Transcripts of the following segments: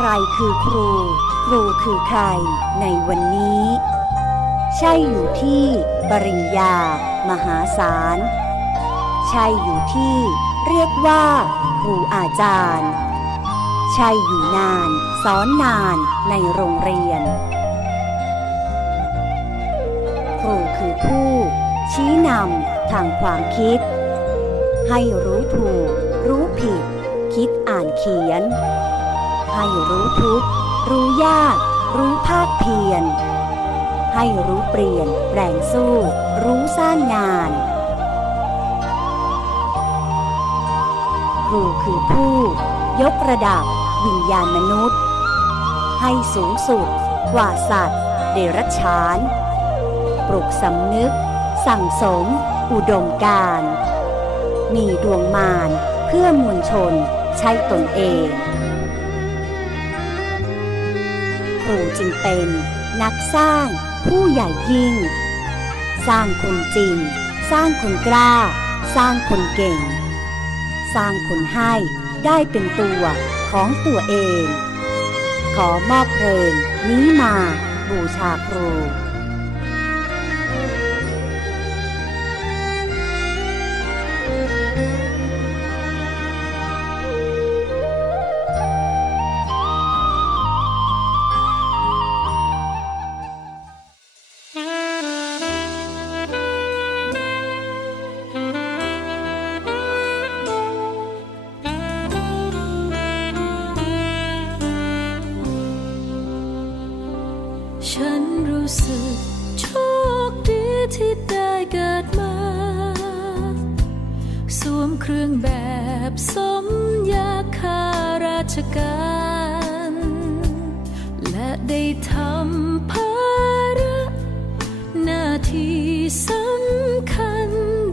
ใครคือครู ครูคือใครในวันนี้ ใช่อยู่ที่ปริญญามหาศาล ใช่อยู่ที่เรียกว่าครูอาจารย์ ใช่อยู่นานสอนนานในโรงเรียน ครูคือผู้ชี้นำทางความคิดให้รู้ถูกรู้ผิดคิดอ่านเขียนให้รู้ทุกข์รู้ยากรู้ภาคเพียรให้รู้เปลี่ยนแปลงสู้รู้สร้างงานครูคือผู้ยกระดับวิญญาณมนุษย์ให้สูงสุดกว่าสัตว์เดรัจฉานปลุกสำนึกสั่งสมอุดมการณ์มีดวงมารเพื่อมวลชนใช่ตนเองครูจึงเป็นนักสร้างผู้ใหญ่ยิ่งสร้างคนจริงสร้างคนกล้าสร้างคนเก่งสร้างคนให้ได้เป็นตัวของตัวเองขอมอบเพลงนี้มาบูชาครูฉันรู้สึกโชคดีที่ได้เกิดมาสวมเครื่องแบบสมยาข้าราชการและได้ทำภาระหน้าที่สำคัญ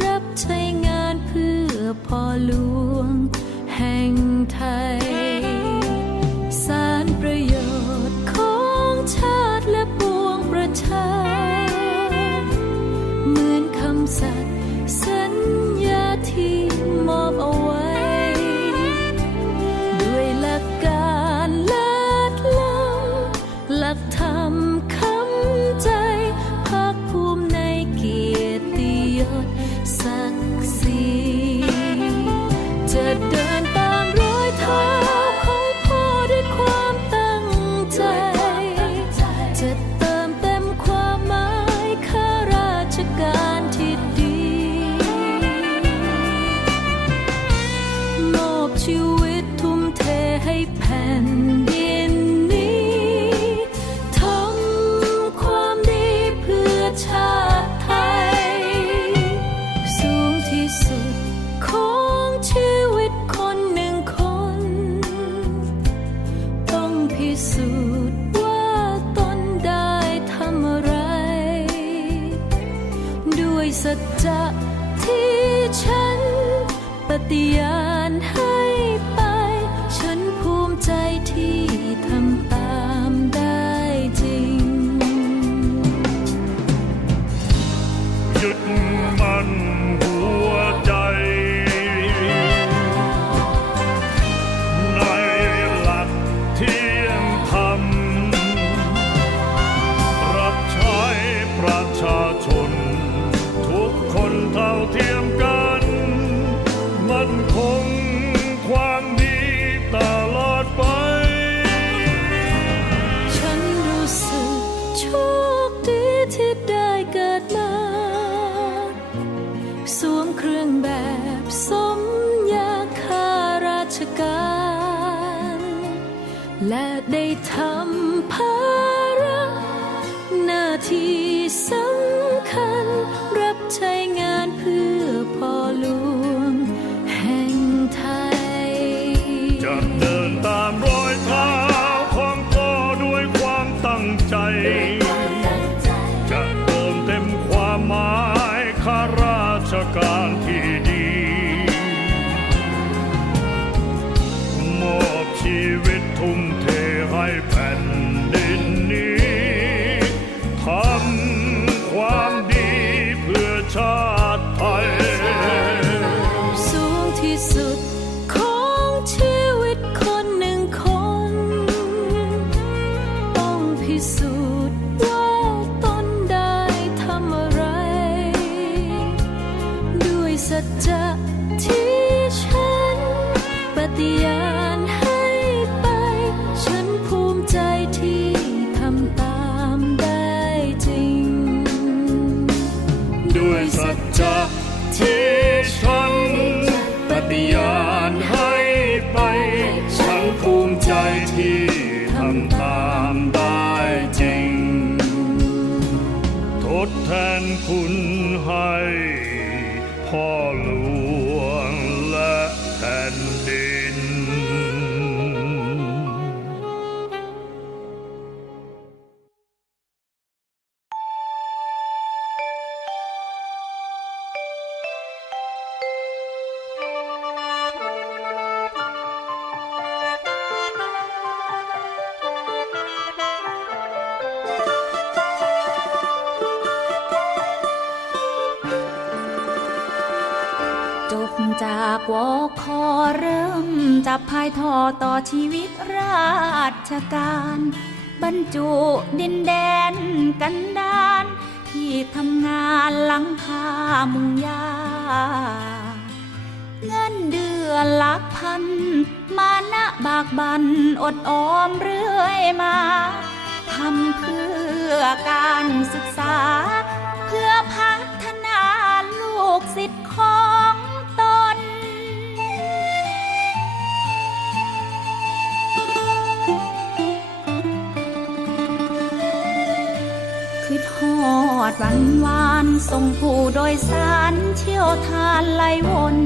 รับใช้งานเพื่อพ่อหลวงแห่งไทยสารประโยชน์ของชาติและปวงประชาเหมือนคำสัตย์สัญญาที่มอบเอาไว้ด้วยหลักการเลิศล้ำหลักธรรมคำใจภาคภูมิในเกียรติยศศักดิ์ศรีจะเดินตามรอยเท้าของพ่อด้วยความตั้งใจจะเติมเต็มความหมายข้าราชการที่ดีมอบชีวิตทุ่มเทให้แผ่นดินนี้ทำความดีเพื่อชาติไทยสูงที่สุดของชีวิตคนหนึ่งคนต้องพิสูจน์ว่าตนได้ทำอะไรด้วยสัจจะที่ฉันปฏิญาณให้ไปฉันภูมิใจที่ทำตามได้จริงหยุดมันหัวใจในหลักเที่ยงธรรมรับใช้ประชาชนทุกคนเท่าเทียมกันมั่นคงความดีตลอดไปฉันรู้สึกโชคดีที่ได้เกิดมาสวมเครื่องแบบสมยาข้าราชการและได้ทำภาระหน้าที่สำคัญรับใช้งานเพื่อพ่อหลวงแห่งไทยจะเดินตามรอยเท้าของพ่อด้วยความตั้งใจจะเติมเต็มความหมายข้าราชการที่ดีมอบชีวิตทุ่มเทให้แผ่นดินนี้ทำความดีเพื่อชาติไทยสูงที่สุดของชีวิตคนหนึ่งคน ที่ฉันปฏิญาณให้ไปฉันภูมิใจที่ทำตามได้จริงด้วยสัจจะที่ฉันปฏิญาณให้ไปฉันภูมิใจที่ทำตามได้จริงทดแทนคุณให้พ่อหลวงและแผ่นดินจบจากวคเริ่มจับพายทอต่อชีวิตราชการ บรรจุดินแดนกันดารที่ทำงานหลังคามุงยาเงินเดือนหลักพันมานะบากบันอดออมเรื่อยมาทำเพื่อการศึกษาเพื่อพัฒนาลูกศิษย์ของตนคือทอดวานส่งผู้โดยสารเชี่ยวทานไหลวน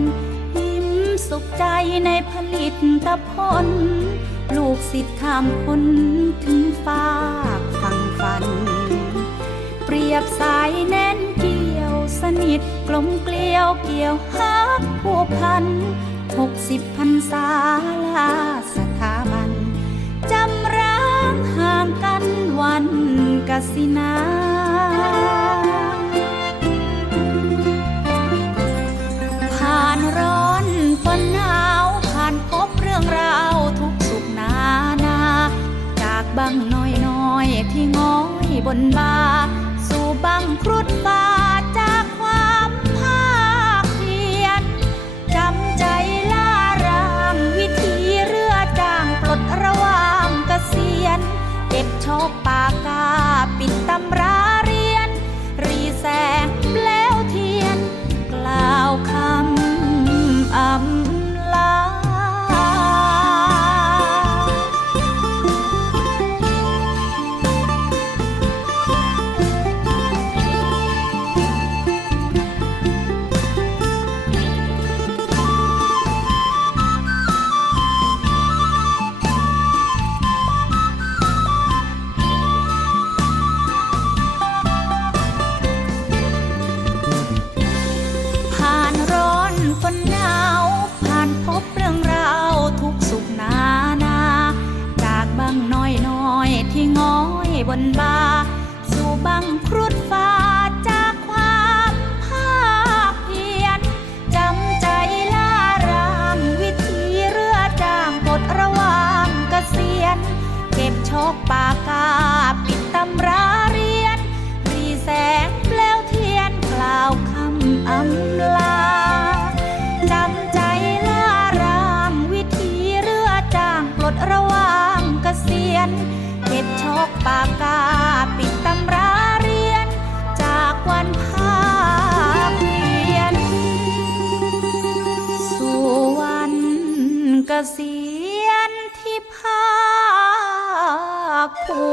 ยิ้มสุขใจในผลิตผลลูกศิษย์ข้ามพ้นถึงฝากฝั่งฝันเปรียบสายแน่นเกี่ยวสนิทกลมเกลียวเกี่ยวฮักผูกพัน60 พรรษาลาสถาบันจำร้างห่างกันวันกสินาผ่านร้อนฝนหนาวผ่านพบเรื่องราวทุกสุขนานาจากบังน้อยๆที่ง้อยบนบ่าสู่บังครุฑฟ้าจากความภาคเพียรจำใจล่ารามวิธีเรือจ้างปลดระหว่างเกษียณเก็บโชคปากกาปิดตำราเรียนรีแสงเปลวเทียนกล่าวคำอำลาผ่านร้อนฝนหนาวผ่านพบเรื่องราวทุกสุขนานาจากบังน้อยๆที่ง้อยบนบ่าสู่บังครุฑฟ้าจากความภาคเพียรจำใจล่ารามวิธีเรือจ้างปลดระหว่างเกษียณเก็บโชคปากกาปิดตำราเรียนรีแสงเปลวเทียนกล่าวคำอำลาจำใจล่ารามวิธีเรือจ้างปลดระหว่างเกษียณเก็บโชคปากกาปิดตำราเรียนจากวันภาคเพียรสู่วันเกษียณที่ภาคภู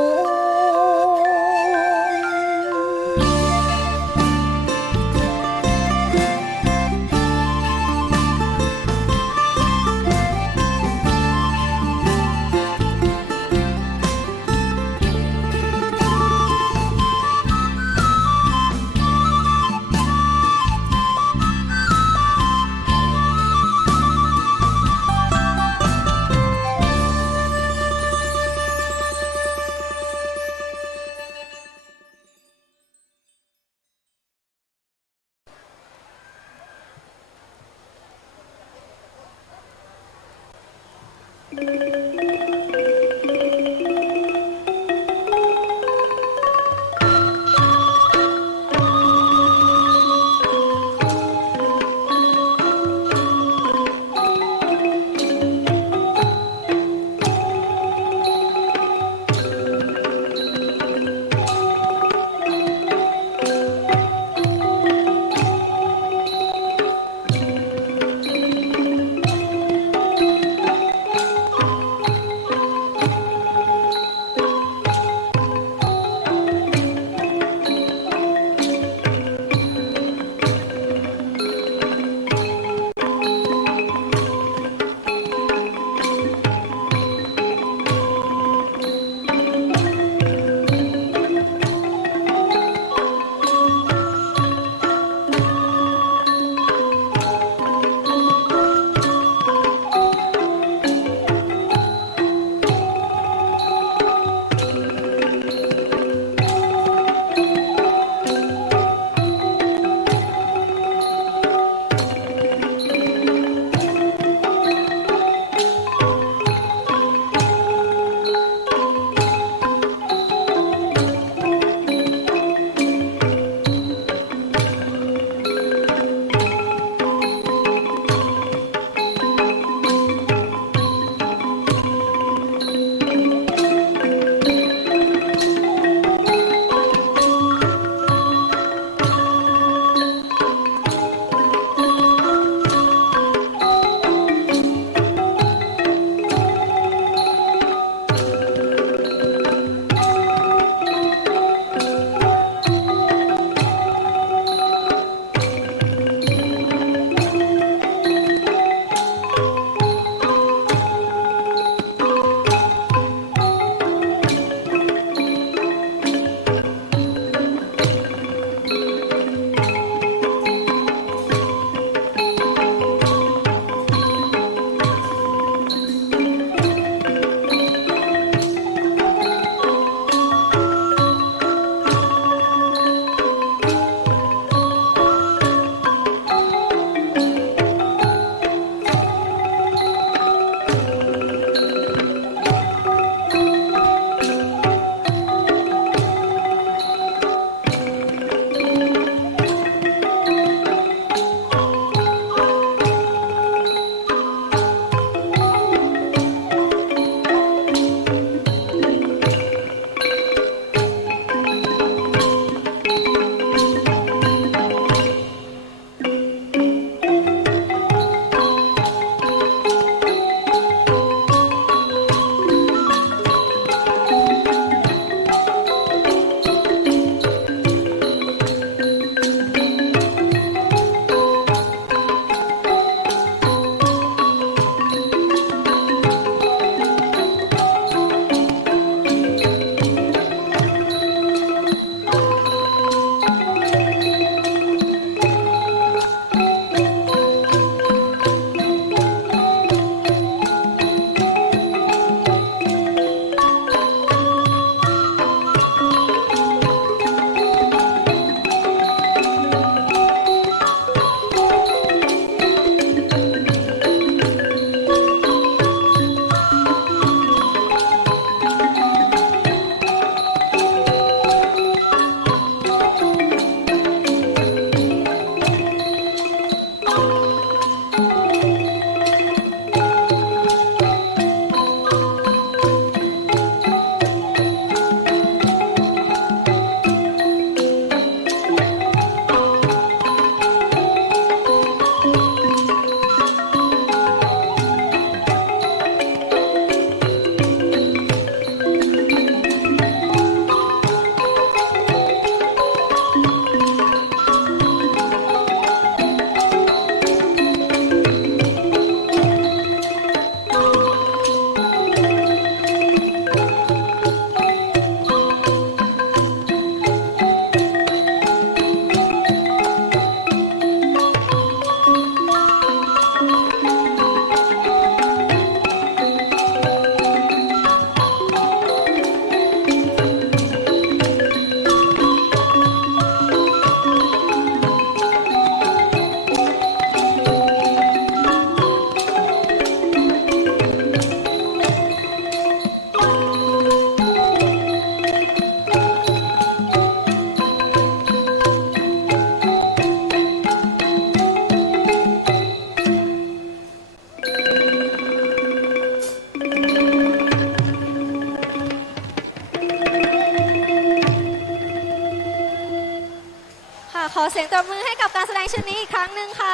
เสียงตบมือให้กับการแสดงชุดนี้อีกครั้งหนึ่งค่ะ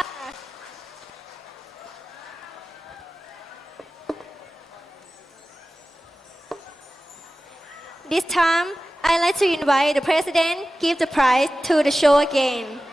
This time, I'd like to invite the President give the prize to the show again.